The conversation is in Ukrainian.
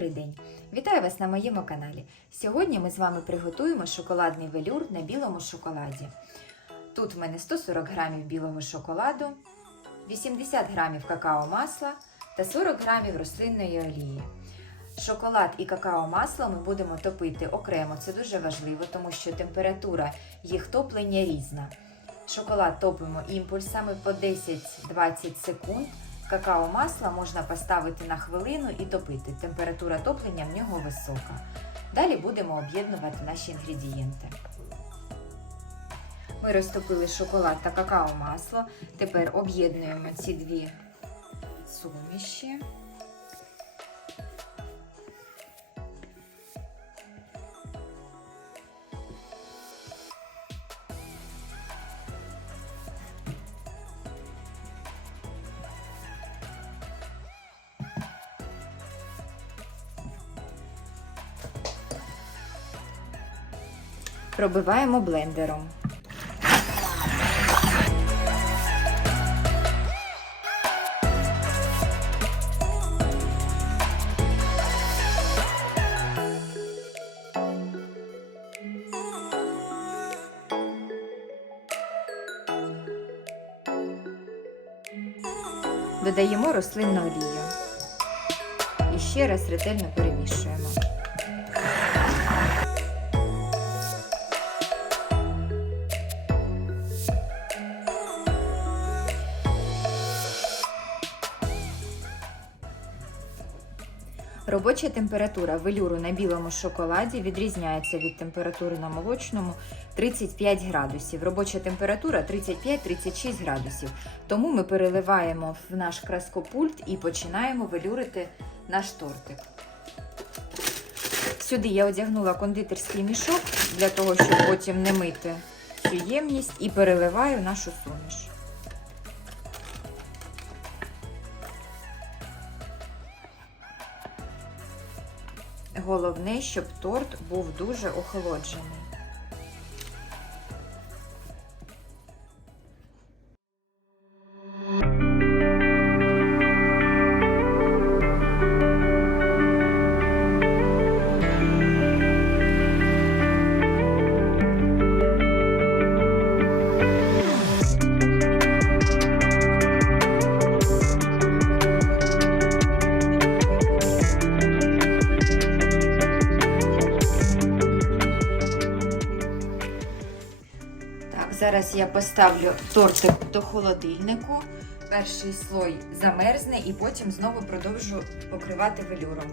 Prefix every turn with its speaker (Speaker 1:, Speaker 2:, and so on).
Speaker 1: Добрий день! Вітаю вас на моєму каналі. Сьогодні ми з вами приготуємо шоколадний велюр на білому шоколаді. Тут в мене 140 грамів білого шоколаду, 80 грамів какао масла та 40 грамів рослинної олії. Шоколад і какао масло ми будемо топити окремо. Це дуже важливо, тому що температура їх топлення різна. Шоколад топимо імпульсами по 10-20 секунд. Какао масло можна поставити на хвилину і топити. Температура топлення в нього висока. Далі будемо об'єднувати наші інгредієнти. Ми розтопили шоколад та какао масло. Тепер об'єднуємо ці дві суміші. Пробиваємо блендером. Додаємо рослинну олію. І ще раз ретельно перемішуємо. Робоча температура велюру на білому шоколаді відрізняється від температури на молочному 35 градусів. Робоча температура 35-36 градусів. Тому ми переливаємо в наш краскопульт і починаємо велюрити наш тортик. Сюди я одягнула кондитерський мішок для того, щоб потім не мити цю ємність і переливаю нашу суміш. Головне, щоб торт був дуже охолоджений. Зараз я поставлю тортик до холодильнику. Перший слой замерзне і потім знову продовжу покривати велюром.